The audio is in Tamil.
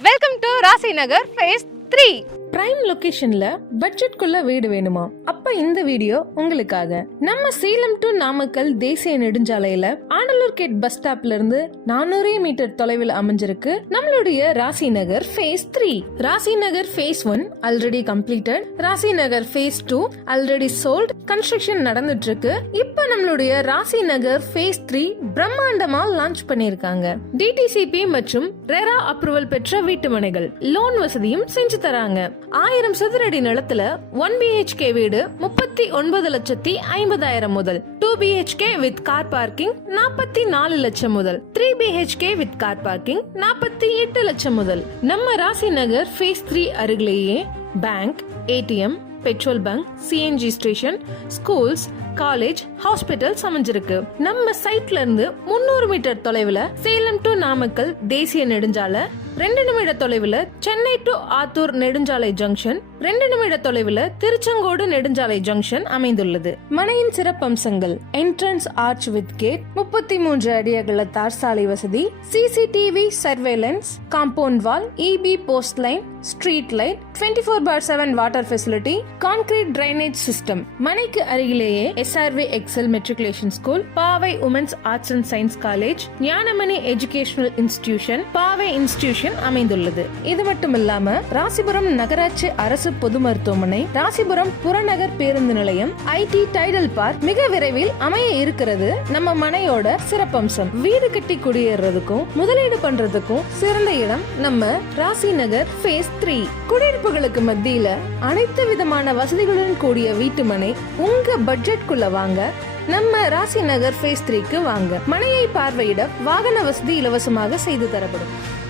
Welcome to Rasi Nagar phase three prime லொகேஷன்ல பட்ஜெட்குள்ள வீடு வேணுமா? அப்ப இந்த வீடியோ உங்களுக்காக. நம்ம சேலம் டு நாமக்கல் தேசிய நெடுஞ்சாலையில ஆனலூர் கேட் பஸ் ஸ்டாப்ல இருந்து நானூறே மீட்டர் தொலைவில் அமைஞ்சிருக்கு நம்மளுடைய ராசி Nagar phase three Rasi Nagar phase one already completed Rasi Nagar phase two already sold construction நடந்துட்டு இருக்கு இப்ப நம்மளுடைய ராசி நகர் ஃபேஸ் த்ரீ பிரம்மாண்டமா லான்ச் பண்ணிருக்காங்க டிடிசிபி மற்றும் ரெரா அப்ரூவல் பெற்ற வீட்டு மனைகள். லோன் வசதியும் செஞ்சு தராங்க. ஆயிரம் சதுரடி நிலத்துல ஒன் பிஹெச்கே வீடு முப்பத்தி ஒன்பது லட்சத்தி ஐம்பதாயிரம் முதல் two BHK with car parking நாற்பத்தி நாலு லட்சம் முதல் three BHK with car parking நாற்பத்தி எட்டு லட்சம் முதல். நம்ம ராசி நகர் ஃபேஸ் த்ரீ அருகிலேயே bank ATM petrol bunk CNG station schools college hospitals அமைஞ்சிருக்கு. நம்ம சைட்ல இருந்து முன்னூறு மீட்டர் தொலைவுல சேலம் டு நாமக்கல் தேசிய நெடுஞ்சாலை ரெண்டு நிமிட தொலைவில் சென்னை டு ஆத்தூர் நெடுஞ்சாலை ஜங்ஷன் ரெண்டு நிமிட தொலைவில் திருச்செங்கோடு நெடுஞ்சாலை ஜங்ஷன் அமைந்துள்ளது. மனையின் சிறப்பம்சங்கள் என்ட்ரன்ஸ் ஆர்ச் வித் கேட் முப்பத்தி மூன்று அடி அகல தார் சாலை வசதி CCTV surveillance compound wall EB post line street light twenty four by seven water facility concrete drainage system மனைக்கு அருகிலேயே SRV Excel matriculation school Paavai women's arts and science college Gnanamani educational institution Paavai institution அமைந்துள்ளது. இது மட்டுமில்லாம ராசிபுரம் நகராட்சி அரசு பொது மருத்துவமனை ராசிபுரம் புறநகர் பேருந்து நிலையம் ஐடி டைடல் பார்க் மிக விரைவில் அமைய இருக்கிறது. நம்ம மனையோட சிறப்பம்சம் வீடு கட்டி குடியேறதுக்கும் முதலீடு பண்றதுக்கும் சிறந்த இடம் நம்ம ராசி நகர் ஃபேஸ் த்ரீ குடியிருப்புகளுக்கு மத்தியில அனைத்து விதமான வசதிகளுடன் கூடிய வீட்டுமனை உங்க பட்ஜெட்குள்ள வாங்க. நம்ம ராசி நகர் ஃபேஸ் த்ரீக்கு வாங்க. மனையை பார்வையிட வாகன வசதி இலவசமாக செய்து தரப்படும்.